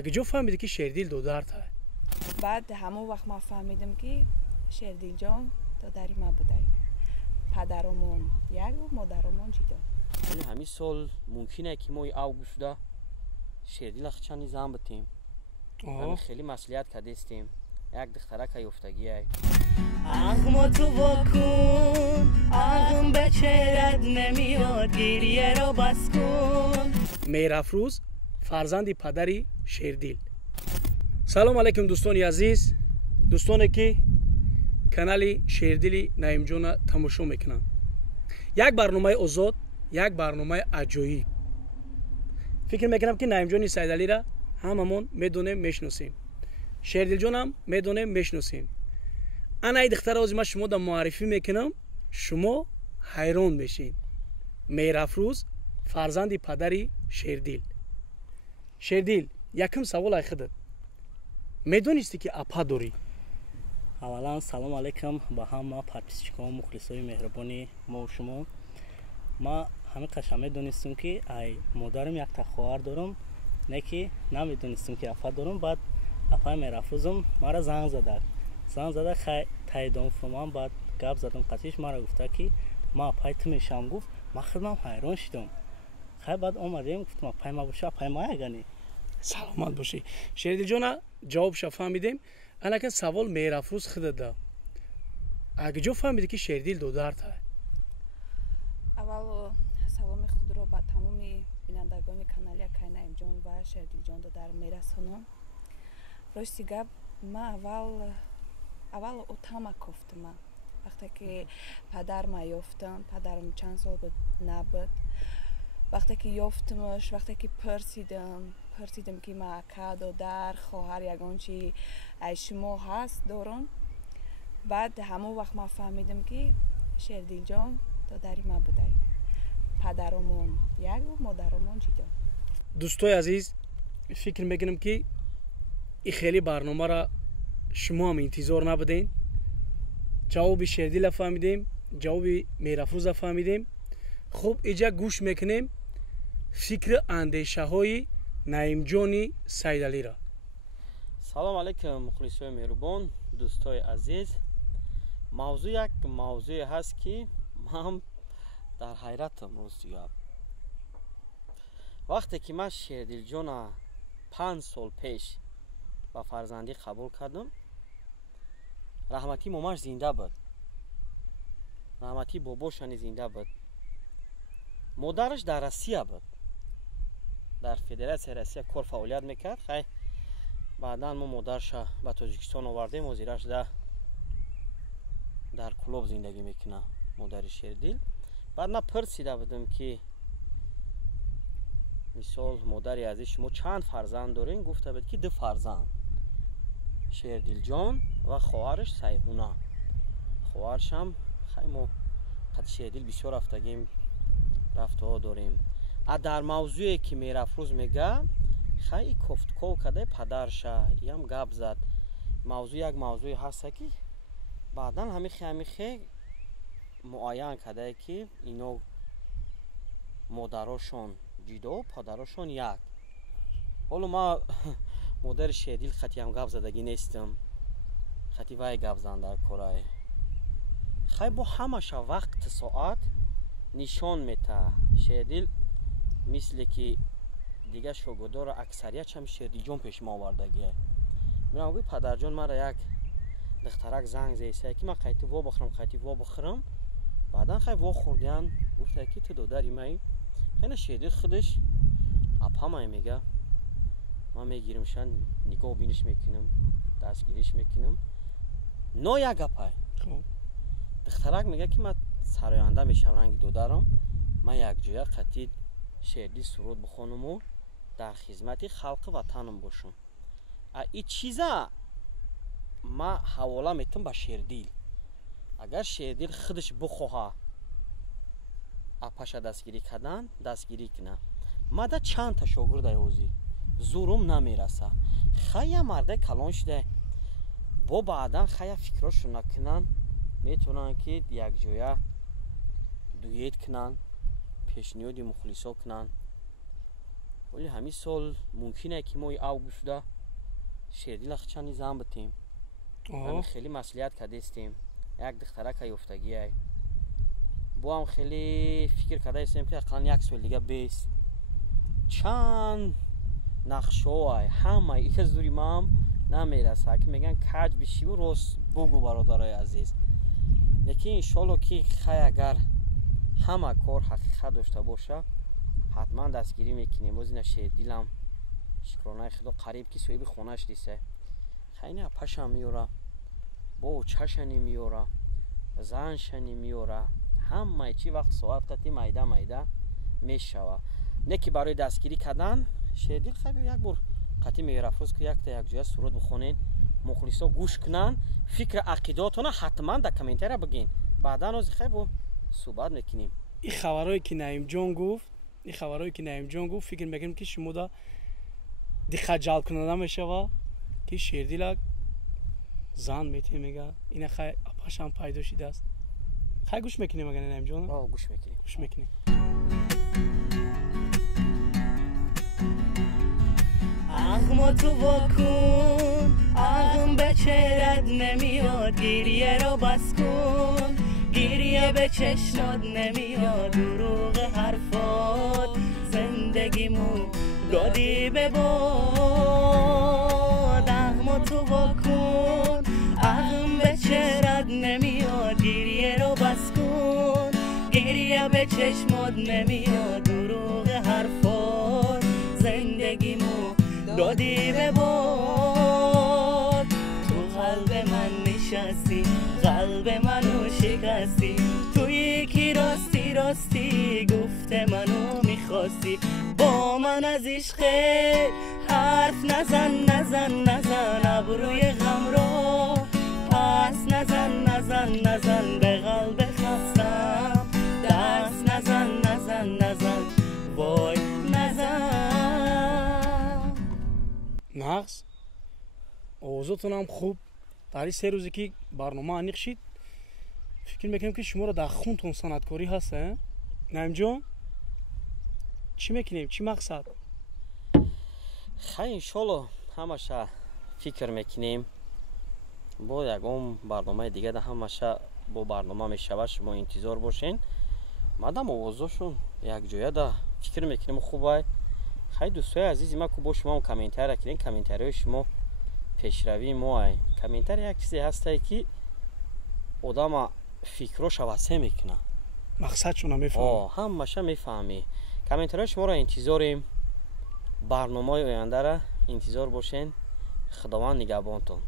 کجا فهمیدی که شیردل دو درته؟ بعد همون وقت ما فهمیدم که شیردل جان دادری ما بوده. پدرمون یک و مادرمون جدا. یعنی همین سال ممکنه که ما اوگوست دا شیردل اخچانی زن بتیم. همین خیلی مسئولیت کردیم. یک دخترک یافتگی ای. اغم تو بکن، اغم به چهرت نمیاد، گریه رو بس کن. مهرافروز فرزند پدری شیردل. سلام علیکم دوستان عزیز، دوستانی که کانال شیردل نعیم جان تماشا میکنن. یک برنامه آزاد، یک برنامه عجیب. فکر میکنم که نعیم جان سیدعلی را هممون میدونیم میشناسیم. شیردل جان هم میدونیم میشناسیم. انا ای دختر از ما شما دا معرفی میکنم، شما حیران میشین. مهرافروز فرزند پدری شیردل. شیردل یکم سوال ای خودت میدونستی که اپا داری؟ اولا سلام علیکم با همه پادپیسچیکان مخلصای مهربانی ما و شما. ما همه قشنگ میدونستیم که ای مادرم یک تا خواهر دارم، نه که نمیدونستیم که اپا دارم. بعد اپا مهرافروزم ما را زنگ زده خیلی تاییدام فرمان. بعد گپ زدم قطعیش ما را گفته که ما اپای تو میشم. گفت ما خودم حیران شدم. خیلی بعد اومدیم گفتم اپای ما باشه، اپای ما یگانی. سلامت باشی. شیردل جان جوابش فهمیدیم. انا که سوال مهرافروز خودت ده. کجا فهمیدی که شیردل دو درته؟ اول سلام خود رو با تمام بینندگان کانال نعیم جان و شیردل جان در میرسونم. راستی گپ ما اول اتاما گفتم. وقتی که پدرم یافتم، پدرم چند سال بود نبود. وقتی که یافتمش، وقتی که پرسیدم که ما اکا دادر خواهر یگان چی ای شما هست دارم. بعد همون وقت ما فهمیدم که شیردل جان دادری ما بوده. پدرمون یک و مادرمون جدا. دوستای عزیز، فکر میکنم که این خیلی برنامه را شما هم انتظار نبودین. جواب شیردل فهمیدیم، جواب مهرافروز فهمیدیم. خب اینجا گوش میکنیم فکر اندیشه های نعیم جان سیدعلی را. سلام علیکم مخلصای مهربان، دوستای عزیز. موضوع یک موضوع هست که ما هم در حیرتم. روزی وقتی که من شیردل جان 5 سال پیش با فرزندی قبول کردم، رحمتی ماماش زنده بود، رحمتی باباشانی زنده بود، مادرش در روسیه بود، در فدراسیون روسیه کار فعالیت میکرد. خیلی بعدا ما مادرش به تاجیکستان آوردیم و زیرش در کلوب زندگی میکنه مادر شیردل. بعد من پرسیده بودم که مثال مادری عزیز شما چند فرزند دارین؟ گفته بود که 2 فرزند، شیردل جان و خواهرش سیحونه. خواهرش هم خیلی ما قد شیردل بسیار رفته ها داریم. در موضوعی که مهرافروز میگه خیلی گفتگو کرده پدرش، هم گپ زد. موضوع یک موضوع هست که بعدا همیشه معاین کرده که اینا مادراشون جدا و پدراشون یک. حالا ما مادر شیردل خطی هم گپ زدگی نیستم، خطی وای گپ زن در کارای خیلی با همش وقت ساعت نشان میته. شیردل مثل که دیگه شاگردار اکثریت هم شیردل جان پیش ما آوردگیه. میرم گوی پدر جان مرا یک دخترک زنگ زیسته که من قیتی وا بخرم. بعدا خیلی وا خوردیان گفته که تو دادری مایی. خیلی شیردل خودش اپا مایی میگه. من میگیرمشن نگاه بینش میکنم، دستگیریش میکنم. نو یک اپای. دخترک میگه که من سراینده میشم رنگ دادرم. من یک جای قطعی شیردل سرود بخونم و در خدمت خلق وطنم باشم. این چیزا ما حواله میتونم به شیردل. اگر شیردل خودش بخواه اپاش دستگیری کردن دستگیری کنه. ما دا چند تا شاگرد ایوزی زورم نمیرسه. خیلی مرده کلان شده با بعدا خیلی فکراشو نکنن، میتونن که یک جایه دویت کنن، پیشنیادی مخلصا کنن. ولی همین سال ممکنه که ما اوگوست دا شیردیل خچانی زن بتیم. همین خیلی مسئولیت کردیم. یک دختره که یافتگی ای. با هم خیلی فکر کرده هستیم که اقلا یک سال دیگه بیست چند نقشه همه ای که زوری ما هم نمیرسه که میگن کج بشی و راست بگو برادرای عزیز. لیکن انشالله که خیلی اگر همه کار حقیقت داشته باشه حتما دستگیری میکنیم. باز این شیردیلم شکرانه خدا قریب که صاحب خونش دیسه خیلی پشم میوره با چشنی میوره زنشنی میوره همه چی وقت ساعت قطعی میده میشوه. نه که برای دستگیری کردن شیردیل خیلی یک بار قطعی میگه افروز که یک تا یک جای سرود بخونین مخلصا گوش کنن فکر عقیداتونه حتما در کامنتر بگین بعدا از خیلی صحبت میکنیم. این خبرایی که نعیم جان گفت فکر میکنم که شما دا دقت جلب کننده میشه که شیردیل زن میتونه میگه این خیلی اپاشم پیدا شده است. خیلی گوش میکنیم اگر نعیم جان؟ گوش میکنیم. اغم تو واکن اغم به چهرت نمیاد گریه رو بس کن گریه به چشمات نمیاد دروغ حرفات زندگیمو دادی به باد. اغم تو واکن اغم به چهرت نمیاد گریه رو بس کن گریه به چشمات نمیاد دروغ حرفات زندگیمو دادی به باد. تو قلب من نشستی قلب منو شکستی تو یکی راستی گفت منو میخواستی با من از عشق حرف نزن ابروی غم رو پس نزن به قلب خستم دست نزن وای نزن. نقص آوازتون هم خوب در این 3 روزی که برنامه انیق شید فکر میکنم که شما را در خونتون صنعتکاری هست. نعیم جان چی میکنیم؟ چی مقصد؟ خیلی انشالله همشه فکر میکنیم با یکم برنامه دیگه ده همشه با برنامه میشوه شما انتظار باشین. مادام آوازشون یک جایه ده فکر میکنیم خوبه. خیلی دوستای عزیزی ما که با شما کامنتر کردین کامنترهای شما پیشروی ما کامنتر یک چیزی هسته که آدم فکرش عوض میکنه مقصدشون هم میفهمه همشه میفهمی. کامنترهای شما را انتظاریم. برنامه آینده را انتظار باشین. خداوند نگهبانتون.